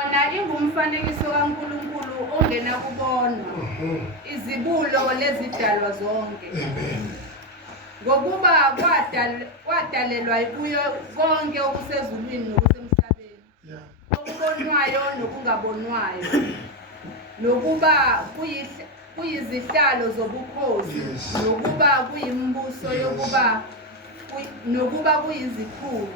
Wona ingumfanekiso kaNkulunkulu ongena kubonwa izibulo lezidalwa zonke. Amen. Ngokuba kwadalelwa kuyo konke okusezulwini nokusemhlabeni. Okubonwayo nokungabonwayo. Nokuba kuyizihlalo zobukhosi, nokuba kuyimbuso yokuba nokuba kuyizikhulu,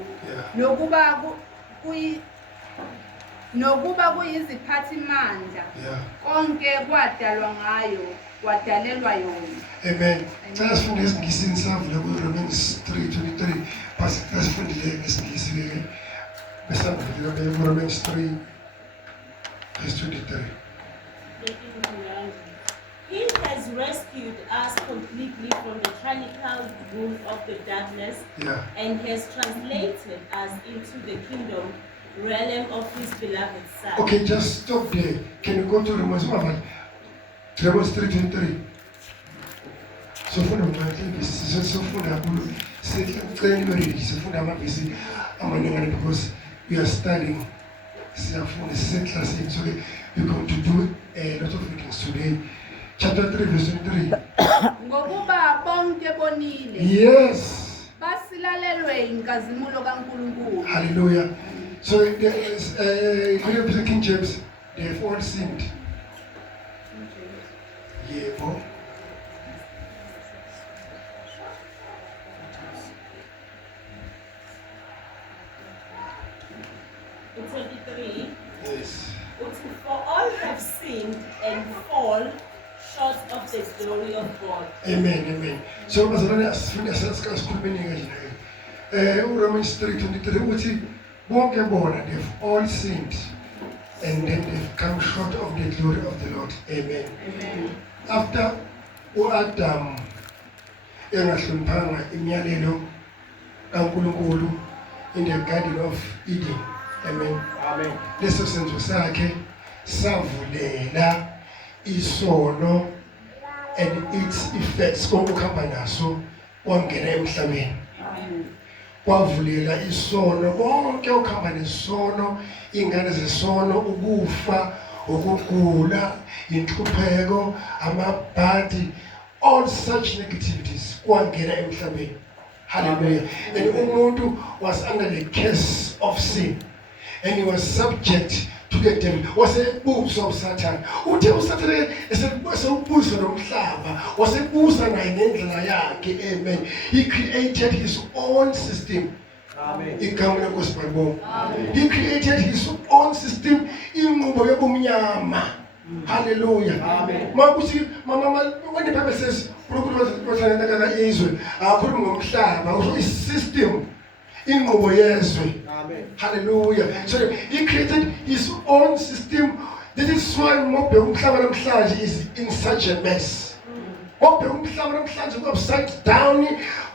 nokuba kuyiziphathimandla, konke kwadalwa ngayo, kwadalelwa yona. Amen. Xa sifunde esiNgisini savula kuRomans 3:23, base xa sifundile ngesiNgisi ke besavula kuRomans 3:23. He has rescued us completely from the tyrannical rule of the darkness and has translated us into the kingdom realm of his beloved Son. Okay, just stop there. Can you go to Romans 3:23? So funda manje sifunda kakhulu sifunda amavesi amaningana because we are studying siyafunda siseclassini so we're going to do a lot of readings today. Chapter 3:23. Ngokuba bonke bonile. Yes. Basilalelwe inkazimulo kaNkulunkulu. Hallelujah. So there is King James, they have all sinned. Yeah, 23. Yes. For all have sinned and fall short of the glory of God. Amen, amen. So bazalwane asifuna sikhulumeni kanje Romans 3:23 uthi bonke bona they've all sinned and then they've come short of the glory of the Lord. Amen. Amen. After uAdam engahloniphanga imiyalelo kaNkulunkulu in the Garden of Eden. Amen. Amen. Leso senzo sakhe savulela isono and its effects kokuhamba naso wangena emhlabeni. Kwavulela isono konke okuhamba nesono, ingane zesono, ukufa, ukugula, inhlupheko, amabhadi, all such negativities kwangena emhlabeni. Hallelujah. And umuntu was under the curse of sin and he was subject to the devil. Was a buso of Satan. Uthe uSathane esebuso nomhlaba, wasebusa naye ngendlela yakhe. Amen. He created his own system. Amen. He created his own system inqubo yobumnyama. Hallelujah. Amen. When the Bible says his system inqubo yezwe. Amen. Hallelujah. So he created his own system. This is why Mobe umhlaba namhlanje is in such a mess. Mobe umhlaba namhlanje upside down,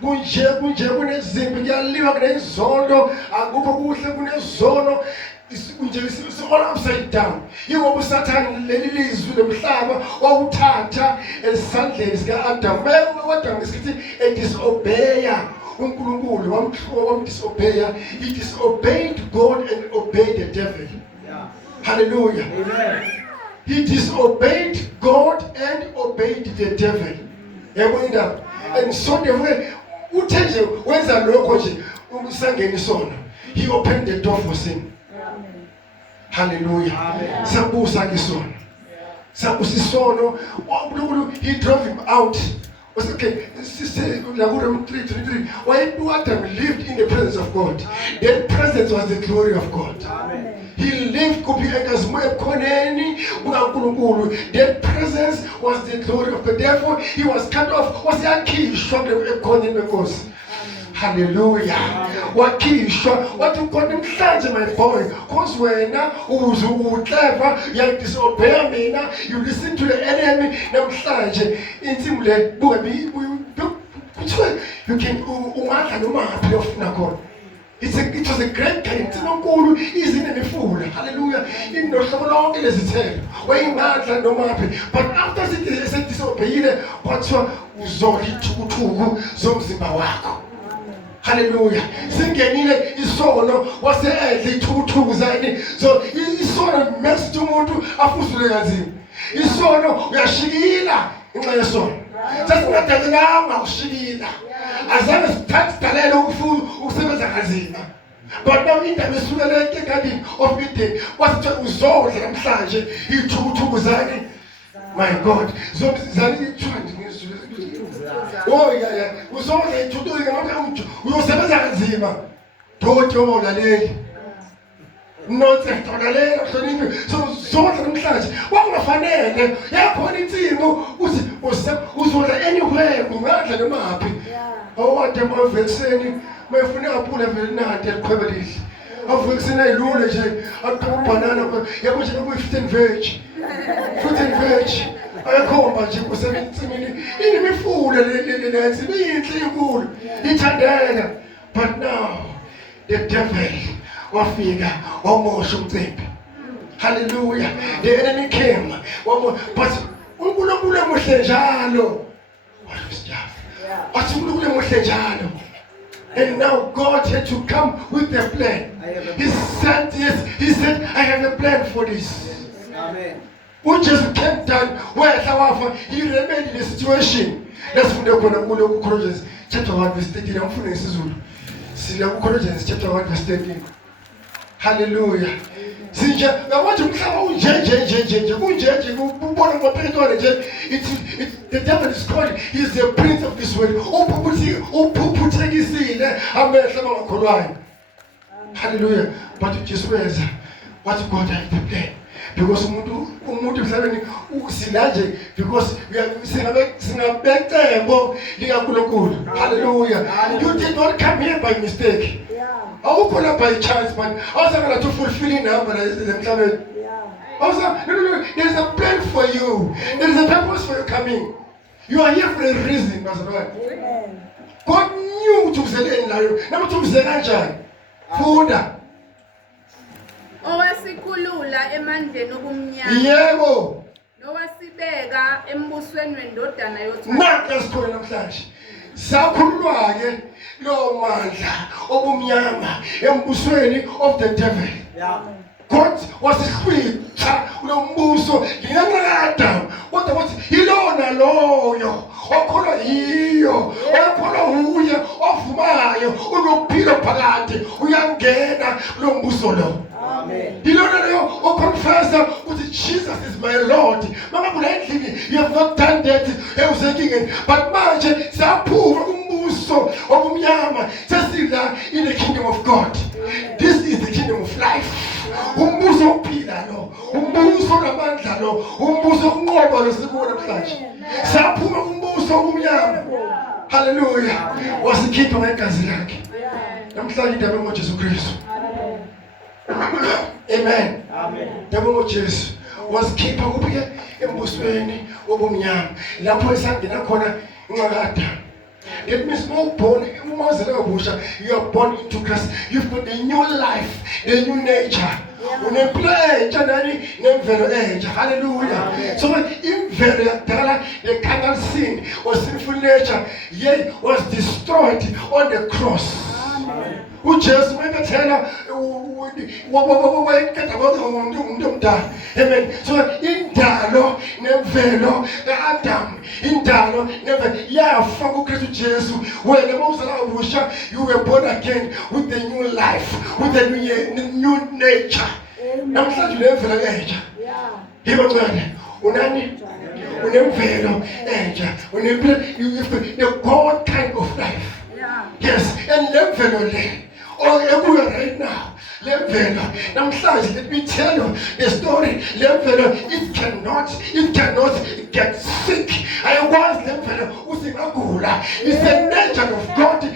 kunje kunezimpi kuyaliwa kunezondo, akukho kuhle kunezono. It's all upside down. Ingoba uSathane leli lizwi lomhlaba wawuthatha esandleni sika-Adam. UAdam ngesithi edisobeya uNkulunkulu wamdisobeya. He disobeyed God and obeyed the devil. Yeah. Hallelujah. Amen. He disobeyed God and obeyed the devil. Yabona. And so the way uthe nje wenza lokho nje usangena isono. He opened the door for sin. Hallelujah. Amen. Sabusa kisono. Sabusa isono. He drove him out. Was okay. Sister Laguram 3:23. Why Adam lived in the presence of God? That presence was the glory of God. Amen. He lived that presence was the glory of God. Therefore, he was cut off. Was a key shot because hallelujah. Wakhishwa wathi ukhona namhlanje my boy cause wena clever you disobey mina, you listen to the enemy. Namhlanje insimu le you can ungadla noma ngaphi ofuna khona. It was a great time. Unkulu izini nefula. Hallelujah. Inohlobo lonke lezithelo. Wayingadla noma ngaphi. But after disobeyile kwathiwa uzolithukuthuku zomzimba wakho. Hallelujah. Singenile isono waseedla ithukuthuku zani. So isono makes umuntu afusule kanzima. Isono uyashikila inxa yesono. Sasingadalelanga ushikila. Azange sithathalela ukusebenza kanzima. But now indaba esulele egadini of Eden wasithi uzodla namhlanje ithukuthuku zani. My God. Zani ithwandi ngizulu. Oh yeah. Uzodla ithukuthuku ngamanye uyosebenza kanzima. Dodo olaleli. Nothi ngitolalela hloniphi zodla namhlanje wakungafanele yakhona insimo uthi uzodla anywhere ungadla noma yaphi awade emavekiseni mayefuna aphula vele nade liqhwebelile avekiseni ayilule nje aqhubha banana yabo nje kuyi-15 veg ayakhomba nje kusebensimini inimifula lensi inhle inkulu ithandeka. But now the devil wafika wamosha umcimbi. Hallelujah. The enemy came but uNkulunkulu emuhle njalo. Wathi uNkulunkulu emuhle njalo. And now God had to come with the plan. He said I have a plan for this. Amen. When Jesus came down where he remedied the situation. Let's find out Colossians chapter 1 verse 13. I'm from isiZulu. Colossians chapter 1 verse 13. Hallelujah. Sinja ngawathi umhlaba unje ubona ngophetho nje the devil is called, he is the prince of this world. Uphuphukisile amehlo abangakholwayo. Hallelujah. But uJesu wenza what God had the plan. Because umuntu emhlabeni usilanje because we are singabecebo likaNkulunkulu. Hallelujah. You did not come here by mistake. Awukho la by chance man. Awusakala to fulfill inamba emhlabeni. No. There is a plan for you. There is a purpose for your coming. You are here for a reason, Pastor. Amen. God knew ukuthi uzeleni layo. Namuthi uze kanjani? Funda. Owasikhulula emandleni obumnyama. Yebo. Nowasibeka embusweni wendodana yothando. Manje sikhona namhlanje. Sakhululwa ke lo mandla obumnyama embusweni of the devil. Yeah. God wasihlwitha lo mbuso nginqakada kodwa wathi ilona loyo okholwa yiyo okholwa uye ovumayo unophilo phakathi uyangena lo mbuso lo. Amen. Ilona loyo oconfessa ukuthi Jesus is my Lord. Mama endlini you have not done that ewusenkingeni but manje siyaphuma umbuso obumnyama sesila in the kingdom of God. Amen. This is the kingdom of life. Umbuso ophila lo, umbuso namandla lo, umbuso okunqoba lo sikubona namhlanje. Saphuma umbuso obumnyama. Hallelujah. Wasikhipha ngegazi lakhe. Namhlanje indaba ngoJesu Kristu. Amen. Amen. Ndaba ngoJesu wasikhipha kuphi embusweni obumnyama. Lapho esangena khona inqakada. That means more born, you are born into Christ. You've got a new life, a new nature. Hallelujah. So in the carnal sin or sinful nature, yet was destroyed on the cross. Who just maybe tell her amen. So in Dalo, Nevelo, Adam, in Dalo, never from Jesus, when the most you were born again with the new life, with the new nature. I'm such a level age. Even Unani, Unevelo, age, the God kind of life. Yes, and level. Oh, everywhere right now. Let me tell you the story. It cannot get sick. I was it's the nature of God. It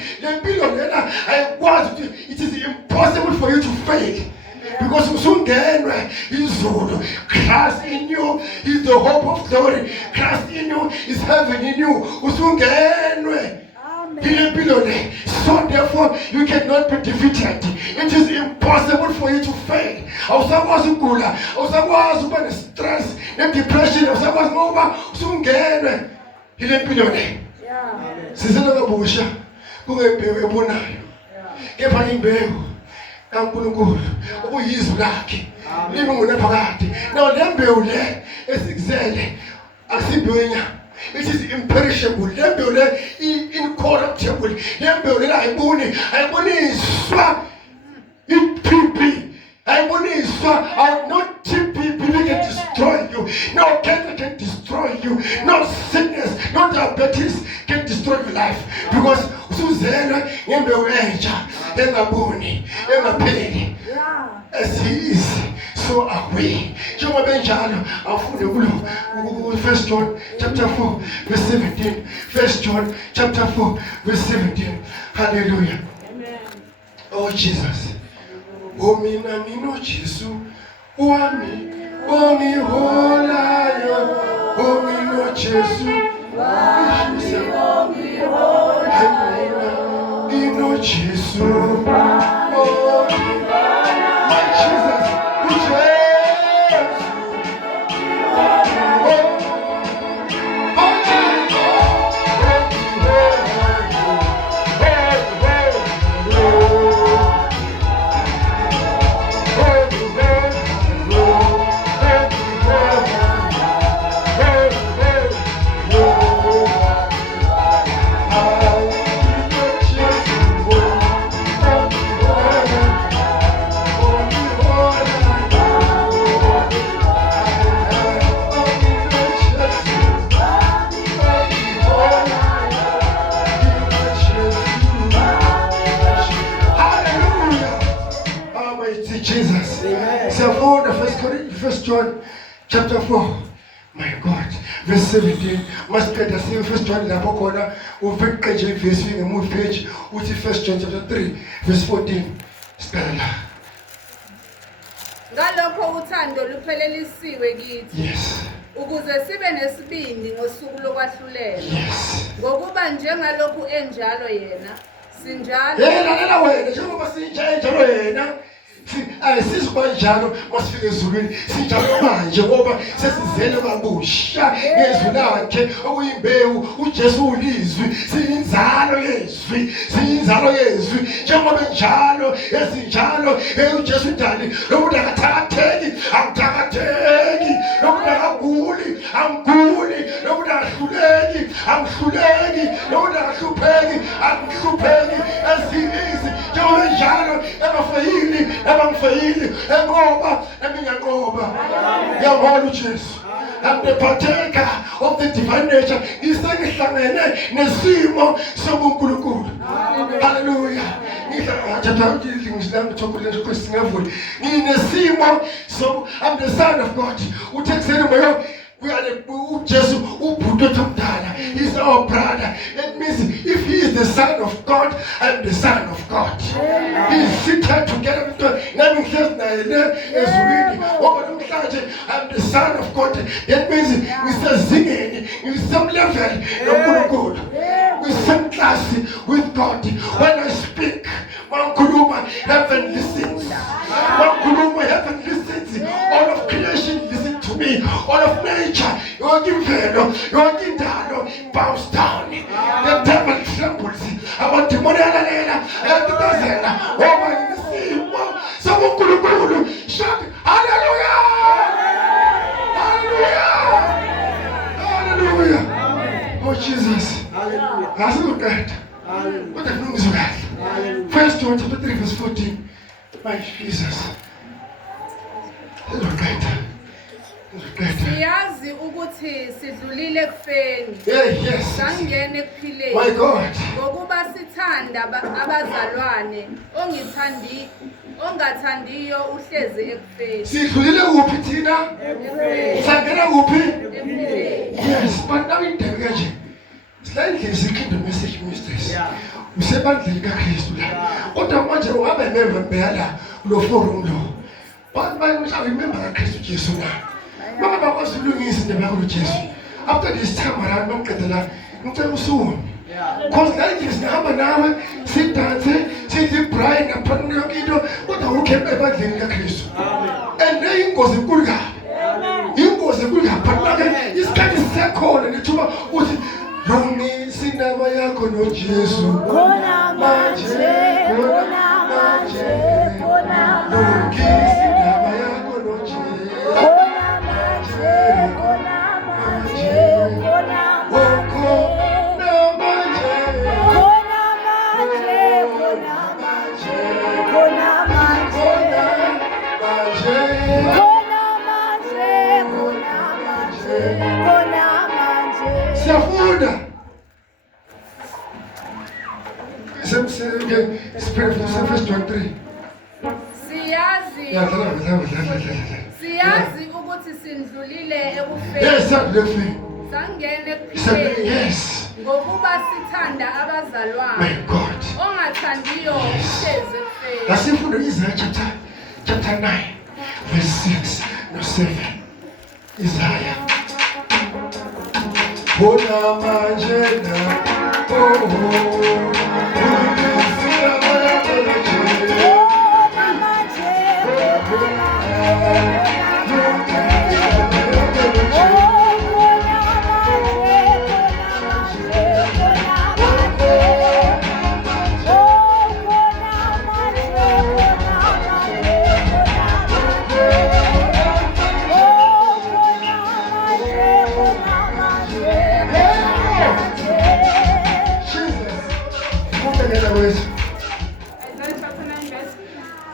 is impossible for you to fail. Because Christ in you is the hope of glory. Christ in you is heaven in you. So therefore you cannot be defeated. It is impossible for you to fail. Awusakwazi ukugula, awusakwazi uba stress, depression, awusakwazi ngoba usungenwe ile mpilo le. Sizele kabusha kungempewe ebonayo. kepha imbewu kaNkulunkulu okuyizwi lakhe libe ngunaphakade. Now le mbewu le esikuzele asimbewu yenyama. It is imperishable. Le mbewu le incorruptible. Le mbewu le ayiboniswa iPP. Ayiboniswa not TP can destroy you. No cancer can destroy you. No sickness, no diabetes can destroy your life. Because usuzelwe ngembewu entsha engaboni, engapheli. As he is, so are we. Njengoba benjalo afunde kulo 1 John chapter 4 verse 17. 1 John chapter 4 verse 17. Hallelujah. Amen. Oh Jesus. Oh mina Jesu wami ongiholayo. Oh mina Jesu wami ongiholayo. Mina Jesu oh Jesus, First John chapter 4. My God. Verse 17. Must get the same First John la bokona uvek verse in the move page uthi First John chapter 3 verse 14. Stella. Ngalokho uthando luphelelisiwe kithi. Yes. Ukuze sibe nesibindi ngosuku lokwahlulela. Yes. Ngokuba njengalokhu enjalo yena sinjalo. Lalela wena njengoba sinjalo yena. Ayisizwa njalo masifike ezulwini sinjalo manje ngoba sesizele kabusha ngezwi lakhe okuyimbewu uJesu ulizwi siyinzalo yezwi njengoba njalo ezinjalo uJesu ndani lokuthi akathakatheki angithakatheki lokuthi akaguli angiguli lokuthi akahluleki angihluleki lokuthi akahlupheki angihlupheki eziyizi njengoba njalo ebafeyili abangifeyili enqoba eminyanqoba ngiyabona uJesu. I'm the partaker of the divine nature. Isengihlangene nesimo sobuNkulunkulu. Hallelujah. I'm the son of God. We are the Jesus He's our brother. It means if he is the son of God, I'm the son of God. He seated together with God. I'm the son of God. That means we start singing in some level good. We sing class with God. When I speak, Mankuluma, heaven listens. Mankuluma, heaven listens. All of creation listens to me. All of nature, your infernal, your indalo bows down. The devil trembles. I want to Hallelujah. Hallelujah. Oh Jesus. Hallelujah. What the news is that? 1 John chapter 3 verse 14. My Jesus. Siyazi ukuthi sidlulile kufeni. Yes. Sangene ekuphileni. My God. Ngokuba sithanda abazalwane, ongathandiyo uhlezi ekufeni. Sidlulile kuphi thina? Sangena kuphi? Yes, but now in the kanje. Slightly sikhindo message ministers. Usebandleni kaKristu la. Kodwa manje ungabe member lo forum lo. But I remember kaKristu Jesu na. Mama bakwazi ulungisa indaba yakho Jesu. After this time around bamqedela ngicela usuni. Because like this nihamba nawe sidanse sithi Brian naphana yonke into kodwa ukhephe ebandleni kaKristu. And le ingozi enkulu kabi. Ingozi enkulu kabi. But manje isikhathi sisekhona nethuba uthi Lungisa indaba yakho noJesu. Khona manje, khona Siyazi ukuthi sindlulile ekufeni. Sangena ekuphileni. Yes. Ngokuba sithanda abazalwane. Ongathandiyo uhlezi ekufeni. Asifundo Isaiah chapter 9 verse 6 no 7. Isaiah. Bona manje na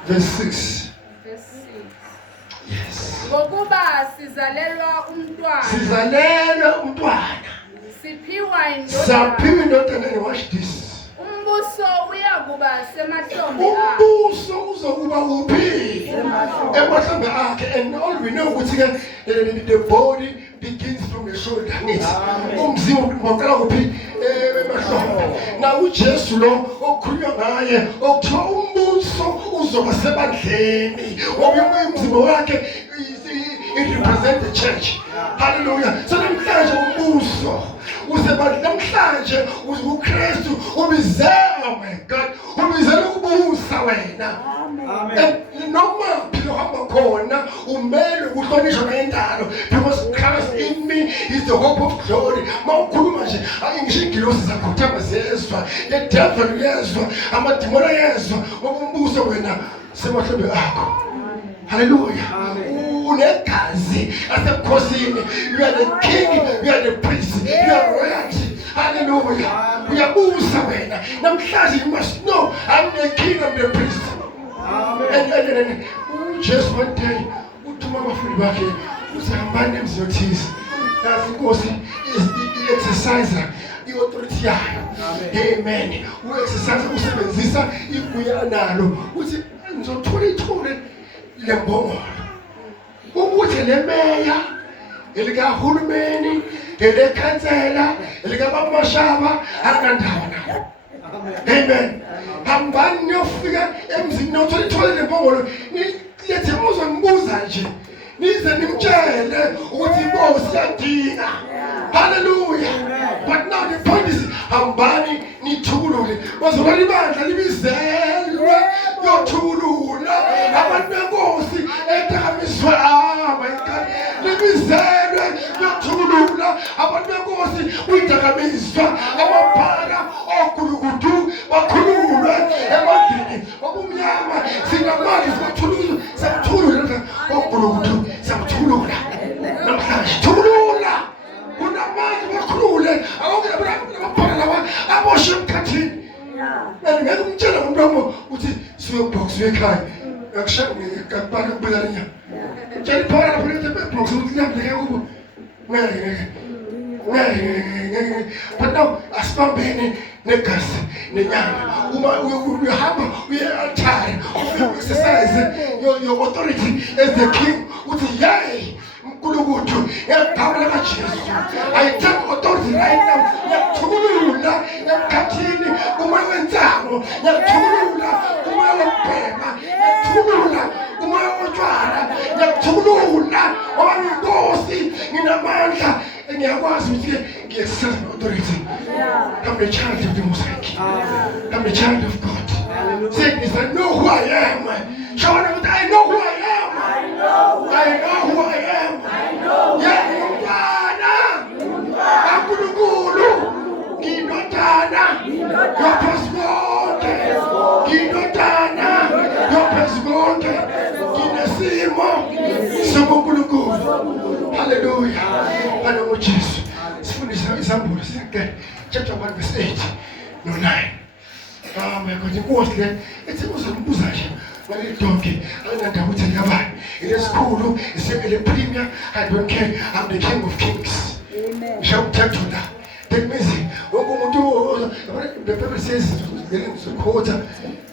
verse 6. Yes. Ngokuba sizalelwa umntwana. Siphiwa indodana. Watch this. Umbuso uyakuba semahlombe akhe. Umbuso uzokuba uphi? Emahlombe akhe. And all we know ukuthi ke the body begins from the shoulder. Umzimba uqala kuphi? Emahlombe. Now uJesu lo okhulunywa ngaye okuthiwa umbuso uzoba sebandleni. Ngoba umzimba wakhe it represents the church. Hallelujah. So namhlanje umbuso namhlanje uKristu ubizela, oh my God, ubizela ukubusa wena. Amen. Noma phela uhamba khona umele ukuhlonishwa ngendalo, because Christ in me is the hope of glory. Mawukhuluma nje ayingisho ingilosi zakhuthaza ziyezwa, the devil yezwa, amadimoni yezwa, umbuso wena semahlombe akho. Hallelujah. Unegazi asebukhosini. You are the king, you are the priest, you are royalty. Hallelujah. Uyabusa wena. Namhlanje you must know I'm the king, I'm the priest. And just one day uthuma abafundi bakhe usahambani emzothize. Nazi inkosi i-exercise i-authority yayo. Amen. U-exercise usebenzisa igunya nalo uthi ngizothola ithole lembongolo ukuthi lemeya elikahulumeni elekhansela elikabamashaba akandawo nawo. Amen. Hambani niyofika emzini nothola lembongolo nilethe uzongibuza nje nize nimtshele ukuthi inkosi yadinga. Hallelujah. But now the point is hambani nithulule bazoba libandla libizelwe yothulula abantu benkosi edakamizwe. My God, libizelwe yothulula abantu benkosi uyidakamizwa amabhara okulukudu bakhululwe emandleni okumnyama sinamandla sibathulula sathulula okulukudu sathulula namhlanje thulula kunamandla bakhulule awukubabhara lawa aboshe emkhathini. Ngeke umtshela umuntu wami uthi siyobox ekhaya akushaya ngakubana kubela nya tshela iphora lapho lebox ukuthi niyabheka kubo ngeke. But now asibambene negazi nenyanga uma uyahamba uye-altare exercise your authority as the king uthi yay Mkulukudu ngegama likaJesu I take authority right now. Ngiyathulula emkhathini umoya wenzamo, ngiyathulula umoya wokubhema, ngiyathulula umoya wotshwala, ngiyathulula ngoba ngiyinkosi nginamandla engiyakwazi ukuthi ngiyeserve authority. I'm the child of the Most High King. I'm the child of God. Say this, I know who I am. Show them that I know who I am. I know who I am. Yeah, Akulunkulu, Ginotana, your passport, Ginotana, Hallelujah. Hallelujah Jesus. Sifundisa izambulo sike chapter 1 verse 8 no 9. My God, inkosi le ethi uzombuza nje ngale donkey angandawo uthi yabani. It is cool. It's a premier. I don't care. I'm the king of kings. Amen. Shout that to that. That means the Bible says it's a quarter.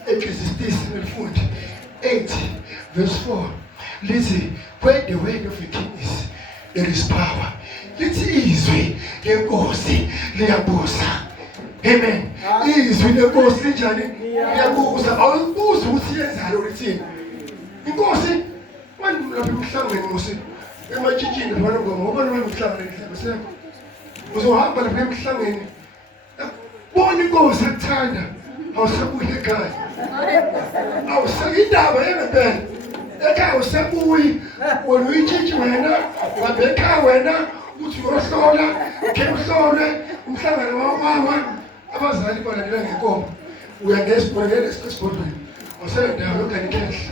Ecclesiastes 8 verse 4. Listen, where the word of the king is, there is power. Let's easy. Lenkosi liyabusa. Amen. Izwi lenkosi linjani? Liyabusa. Awubuza ukuthi yenzalo lithini. Inkosi manje lapha emhlangeni musi ematshitshini bana ngoba noma emhlangeni mhlawumbe uzohamba lapha emhlangeni. Bona inkosi akuthanda. Awusabuye ekhaya. Awusakindaba yengempela. Ekhaya usabuyi. Wena uyitshitshi wena, wabeka wena uthi uyohlola, uhlole umhlangano wamama abazali balandela ngenkomo. Uyangesibonela esibhodweni. Wasebendayo lokanikhehla.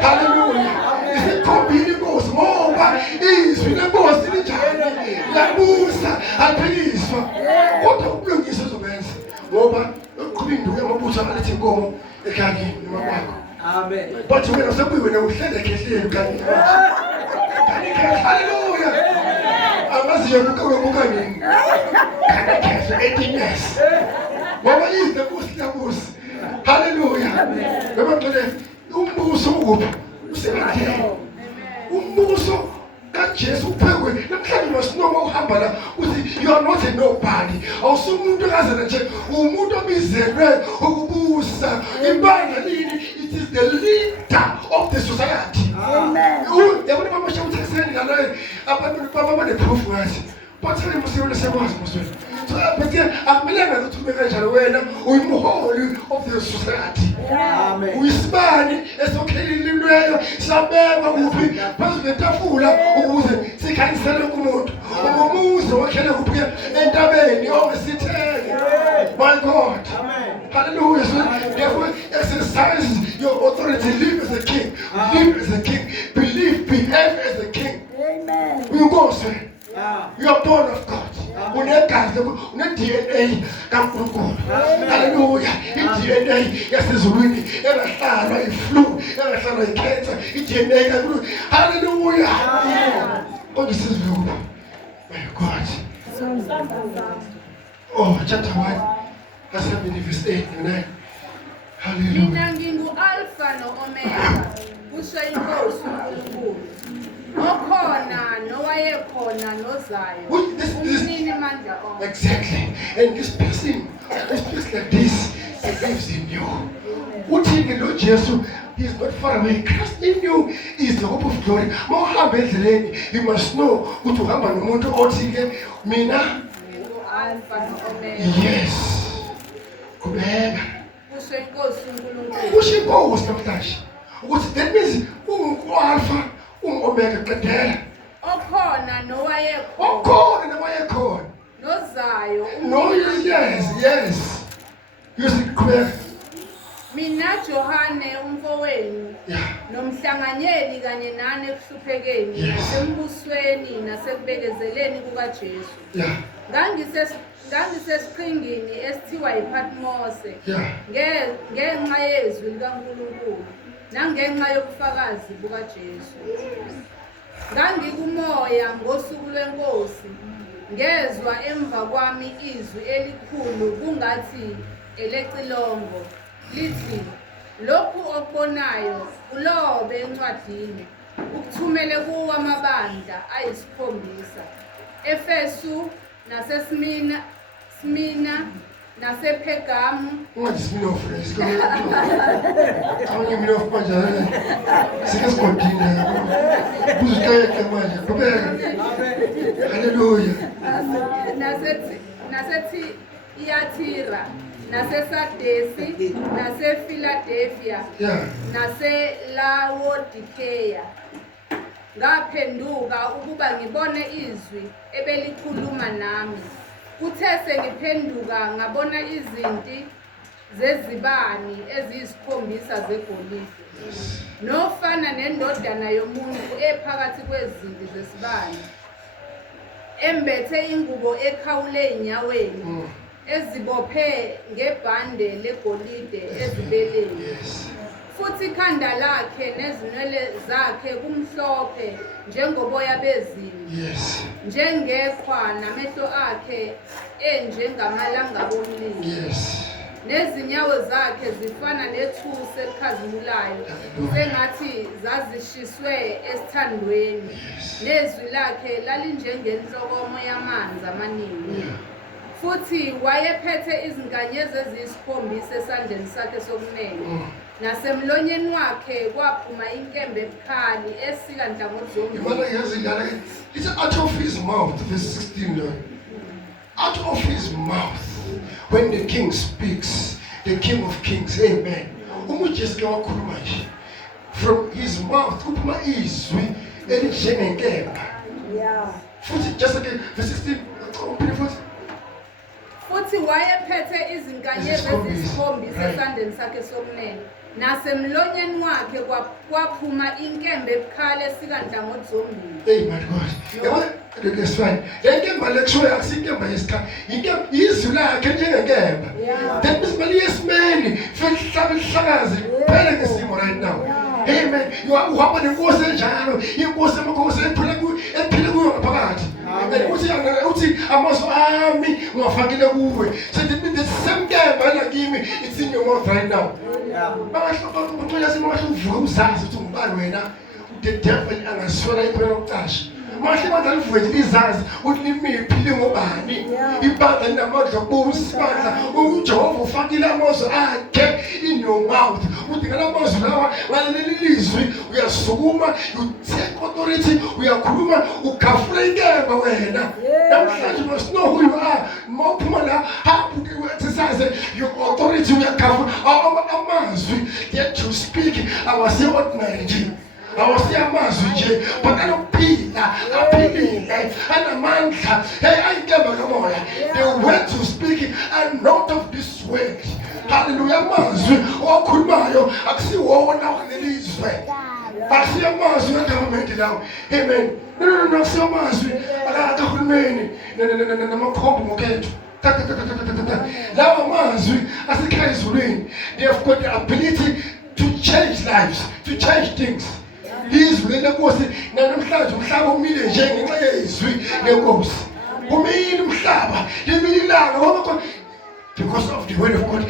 Hallelujah. Isikhombile inkosi ngoba izwi lenkosi linjani labusa aphikiswa kodwa ukulungisa uzobenza ngoba uqhubindu uyamabutha alithi inkomo ekhangini noma kwakho. Amen. But wena usebuyiwe na uhlele ekhehleni kanye. Hallelujah. Amaziyo kubuka nini? Kana khezo 18 years. Ngoba izwi lenkosi labusa. Hallelujah. Ngoba ngale umbuso ukuphi usebenza. Umbuso kaJesu uphekwe namhlanje masinoma uhamba la uthi you are not a nobody. Awusumuntu okazana nje umuntu obizelwe ukubusa. Ibandla lini it is the leader of the society. Amen. Yabona mama shawutheseni ngale abantu baba neproof ngathi. Bathele musiyona sekwazi musweni. So akumelanga ukuthi ube kanjalo wena uyimholi of the society. Amen. Uyisibani esokhelilweyo sabeka kuphi phezu kwetafula ukuze sikhanyisele kumuntu. Umuzi wakhele kuphi entabeni ongesithenge. My God. Amen. Hallelujah. So therefore exercise your authority. Live as a king. Live as a king. Believe, behave as a king. Amen. You go, sir. You are born of God. Unegazi, une-DNA kaNkulunkulu. Hallelujah. I-DNA yasezulwini engahlala iflu, engahlala icancer, i-DNA kaNkulunkulu. Hallelujah. Kodwa sizwe my God. Oh, chapter 1 verse 8 and 9. Hallelujah. Mina ngingu-Alpha no-Omega, kusho inkosi uNkulunkulu. Okhona nowayekhona nozayo. Umnini mandla onke. Exactly. And this person like this, he lives in you. Uthini lo Jesu, he is not far away. Christ in you is the hope of glory. Mawuhamba endleleni, you must know ukuthi uhamba nomuntu othi ke mina Alpha no-Omega. Yes. Kubeka. Kusho inkosi uNkulunkulu. Kusho inkosi namhlanje. Ukuthi that means ungu-Alpha Omega qedela. Okhona nowayekhona. Okhona nowayekhona. Nozayo. No, yes. Yusiqhubeka. Mina Johane umfowenu. Nomhlanganyeli kanye nani ekuhluphekeni nasembusweni nasekubekezeleni kukaJesu. Ngangisesiqhingini esithiwa yiPatmose. Ngenxa yezwi likaNkulunkulu. Nangenxa yobufakazi bukaJesu. Ngangikumoya ngosuku lwenkosi. Ngezwa emva kwami izwi elikhulu kungathi elecilongo. Lithi, lokhu okubonayo ulobe encwadini. Ukuthumele kuwo amabandla ayisikhombisa. Efesu naseSmina nasePergamu. What is meaning of friends? How many meaning of manje? Sike sigodini. Kuzikayeke manje. Kubeka. Hallelujah. Nasethi Thyatira, naseSardesi, nasePhiladelphia, naseLaodicea. Ngaphenduka ukuba ngibone izwi ebelikhuluma nami. Kuthe sengiphenduka ngabona izinti zezibani eziyisikhombisa zegolide nofana nendodana yomuntu ephakathi kwezinti zesibani embethe ingubo ekhawule enyaweni ezibophe ngebhande legolide ezibeleni futhi ikhanda lakhe nezinwele zakhe kumhlophe njengoboya bezimvu njengekhwa namehlo akhe enjengamalanga omlilo nezinyawo zakhe zifana nethusi elikhazimulayo sengathi zazishiswe esithandweni nezwi lakhe lalinjengenhlokomo yamanzi amaningi futhi wayephethe izinkanyezi eziyisikhombisa esandleni sakhe sokunene nasemlonyeni wakhe kwaphuma inkembe ebukhali esika nhlangothi zombili. It's out of his mouth, verse 16. Out of his mouth, when the king speaks, the king of kings, amen. From his mouth, kuphuma izwi elinjengenkemba. Futhi just again, verse 16. Futhi wayephethe izinkanyezi eziyisikhombisa esandleni sakhe sokunene nasemlonyeni wakhe kwaphuma inkembe ebukhali esika nhlangothi zombili. Hey my God. That's fine. Inkemba lekushoyo akusinkemba yesikhathi. Inkemba izwi lakhe njengenkemba. That means mali yesimeni felihlaba lihlakazi phela ngesimo right now. Amen. Uhamba nenkosi enjalo, inkosi emakhosi ephile kuyo ngaphakathi. Uthi amazwi ami ngiwafakile kuwe. So that means the same nkemba lakimi, it's in your mouth right now. Ucela simahle uvuke uzazi ukuthi ungubani wena. The devil angaswela iphela ukucasha. Mahle bandla livuke izazi ukuthi limiphi lingobani. Ibandla linamandla okubusa isibandla uJehova ufakile amazwi akhe in your mouth. Uthi ngamazwi lawa ngaleli lizwi uyasukuma, you take authority, uyakhuluma ukhafula inkemba wena. Namhlanje you must know who you are. Mawuphuma la hapu exercise your authority uyakhafula amazwi that you speak awasi ordinary nje. Awasi amazwi nje but anophila aphilile anamandla. Hey ayinkemba kamoya. The words you speak are not of this world. Hallelujah. Amazwi okhulumayo akusiwona kulelizwe. Akusiyo amazwi egovernment lawo. Amen. No, akusiyo amazwi akahulumeni namakhombo ngokethu. Lawo amazwi asikhaya ezulwini. They have got the ability to change lives, to change things. Izwi lenkosi namhlanje umhlaba umile nje ngenxa yezwi lenkosi. Kumile umhlaba, limile ilanga ngoba because of the word of God.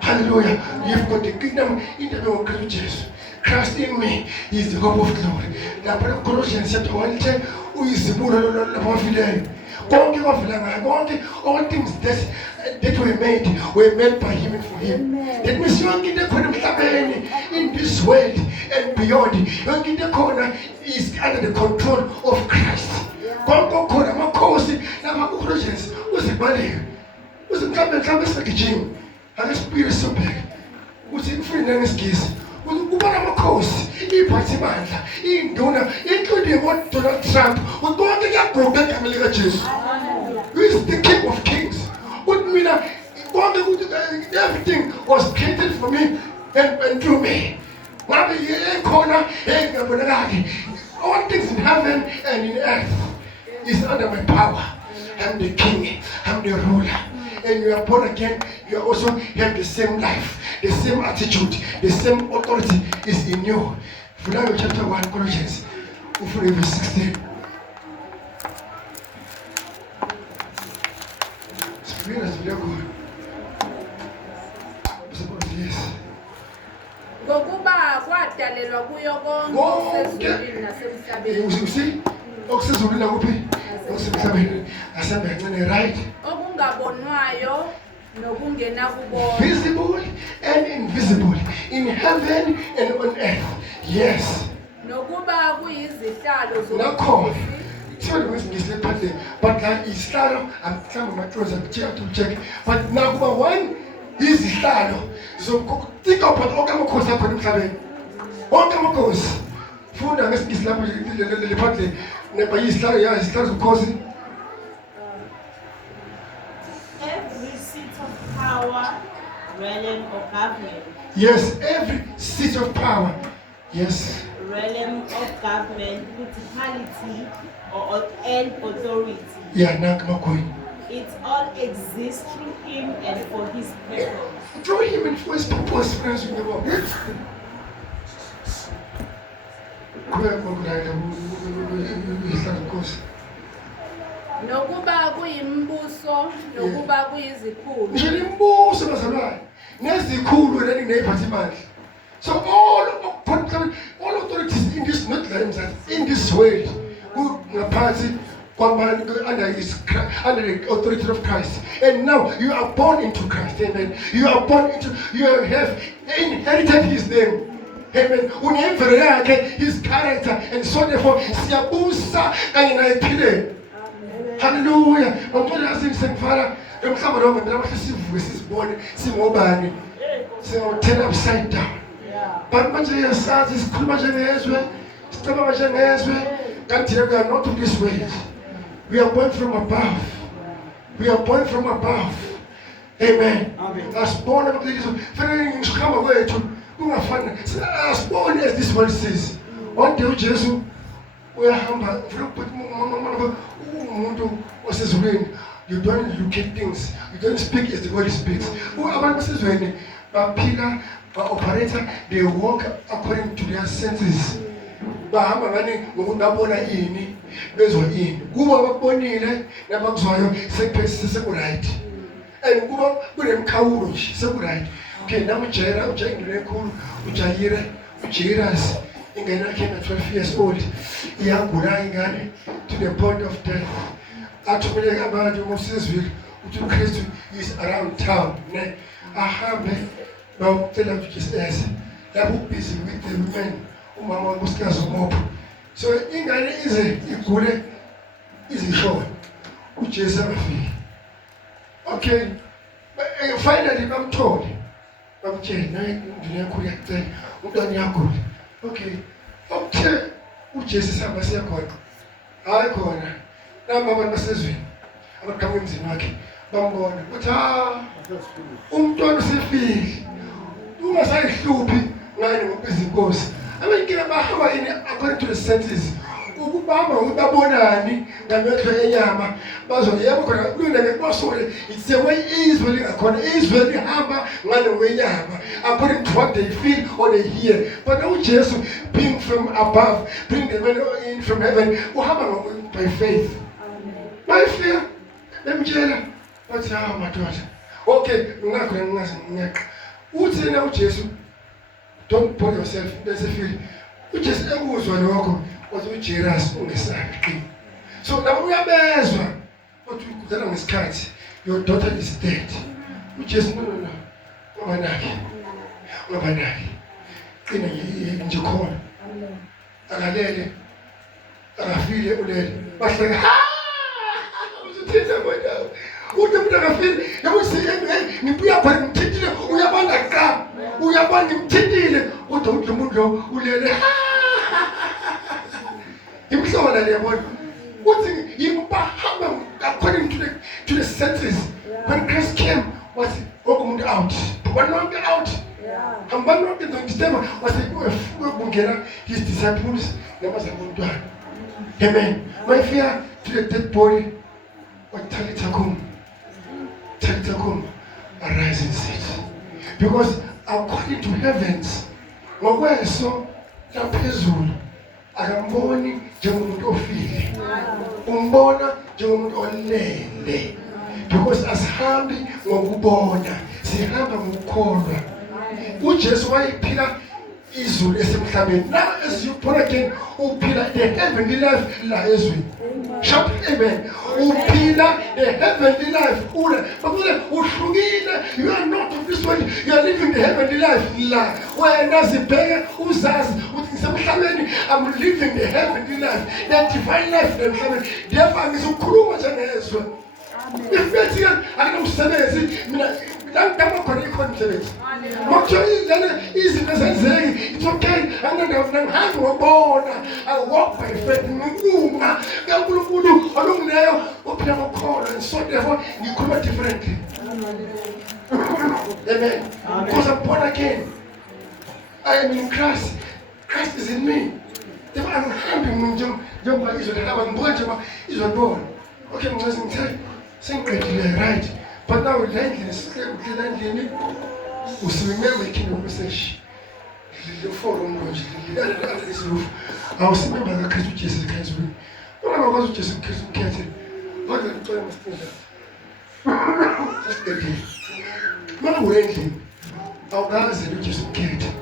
Hallelujah. You've got the kingdom in the name of Christ Jesus. Christ in me is the hope of glory. Now, Colossians chapter 1:10, who is the Buddha of all things that were made by him and for him. That means you get the corner in this world and beyond. You get the corner is under the control of Christ. Kongo corner, my cause, now my Colossians was a body. Was a club like a gym. And the spirit so big. Was in free in this case. Course, in Dona, including what Donald Trump, who don't get broken America Jesus. Who is the King of Kings? What mean everything was created for me and through me. Now the corner, all things in heaven and in earth is under my power. I'm the king, I'm the ruler. And you are born again, you also have the same life, the same attitude, the same authority is in you. Philippians chapter 1, Colossians, verse 16. Spirit is very good. Yes. Ngokuba kwadalelwa kuyo konke osezulwini nasemhlabeni. You see? Okusezulwini nakuphi? Osemhlabeni nasemhlabeni, right? Okungabonwayo nokungena kubona. Visible and invisible, in heaven and on earth. Yes. Nokuba kuyizihlalo zobukhosi. Sorry, we ngisile phandle, but la isihlalo amhlamba matroza to check. But nakuba one izihlalo think about onke amakhosi akhona emhlabeni. Onke amakhosi. Funda ngesingisi lapho le phandle neba isihlalo ya isihlalo zobukhosi. Every seat of power power, realm, or government. Yes, every seat of power. Yes. Realm of government, principality, and authority. Yeah, Nakmakoi. It all exists through him and for his purpose. Through him and for his purpose, friends, you know. Nokuba kuyimbuso, nokuba kuyizikhulu. Ngisho imbuso bazalwane nezikhulu neziphathimandla. So all authorities in this not in this world ngaphansi under the authority of Christ. And now you are born into Christ. Amen. You are born into, you have inherited his name. Amen. Unemvelo yakhe, his character, and so therefore siyabusa kanye naye phile. Hallelujah. Ngomfana yasimfana emhlaba lo ngempela bahle sivuke sisibone singobani. So turn upside down. But manje yasazi sikhuluma njengezwe, sicabanga njengezwe, kanti we are not of this world. We are born from above. We are born from above. Amen. As born of this world. Fanele ngikhamba kwethu kungafana. As born as this world says. One day uJesu uyahamba ufuna ukuthi umuntu osezulwini. You don't look at things. You don't speak as the world speaks. Abantu basezweni baphila operator, they walk according to their senses. Bahamba ngani ngokubabona ini bezwa ini kuba babonile nabakuzwayo sekuphelise sekuright and kuba kunemkhawulo nje sekuright. Okay, namujera ujengile ekhulu ujayire uJeras ingane yakhe na 12 years old iyagula ingane to the point of death. Athumele abantu ngosizwile uthi uKristu is around town ne ahambe bawucela uJesus lapho busy with the women. Umama unkosikazi uMopho. So ingane ize igule izishona uJesu afike. Okay, finally bamthole bamtshela naye indlela yakhulu yakucela umntwana yakho. Okay, okay, uJesu sihamba siya khona hayi khona namba abantu basezweni abaqhamuka emzini wakhe bambona uthi umntwana usefile ungasayihluphi ngani ngokubiza inkosi. Abanye bahamba in according to the senses. Ukubamba ukubabonani ngamehlo enyama bazwe yebo khona kulungile ngekubasole. It's the way Israel ngakhona Israel ihamba ngane wenyama according to what they feel or they hear. But now Jesus being from above, bring the men in from heaven, uhamba by faith. By fear. Lemtshela bathi madoda. Okay, ngakho ngingazi ngiyeka. Uthi na uJesu don't put yourself in the field. Ujesu ekuzwa lokho wathi uJeras ungesabi. So now uyabezwa ukuthi ukuzana ngesikhathi your daughter is dead. Ujesu no. Ngobanaki. Ina nje khona. Akalele. Akafile ulele. Bahleka. Uzuthetha manje. Uthi umuntu akafile, yakusiyenze ngibuya phela ngithithile uyabanga ka. Uyabanga ngithithile kodwa uthi umuntu lo ulele. Imhlola leyabona. Uthi yibahamba according to the senses. When Christ came was umuntu out. When not out. Hamba not in the December was ukungena his disciples nabazabantwana. Amen. My fear to the dead body. Talitha kum, arise and sit. Because according to heavens, ngokweso laphezulu akamboni njengomuntu ofile. Umbona njengomuntu olele. Because asihambi ngokubona, sihamba ngokukholwa. uJesu wayephila izulu esemhlabeni. Now as you born again, uphila the heavenly life la ezweni. Shout amen. Uphila the heavenly life. You are not of this world. You are living the heavenly life. La wena zibheke uzazi uthi semhlabeni I'm living the heavenly life. The divine life emhlabeni. Therefore ngizokhuluma njengezwe. Ifethi akunomsebenzi mina ngidama khona ikhona umsebenzi. Manje lana izinto ezenzeki it's okay. Angihambi ngobona. I walk by faith. Ngilunga kaNkulunkulu olungileyo ophila ngokholo and so therefore ngikhuluma differently. Amen. Because I'm born again. I am in Christ. Christ is in me. If I'm happy, njengoba izolala ngibona njengoba izobona. Okay, mngazi ngithatha sengiqedile right. But now landlini landlini usimember iKingdom Message. The forum nje under this roof. Awusimember kaKristu Jesu Christ. Ungakwazi uJesu Kristu ukhethe. Kodwa ngicela msithandwa. Just get it. Manje awukazi uJesu ukhethe.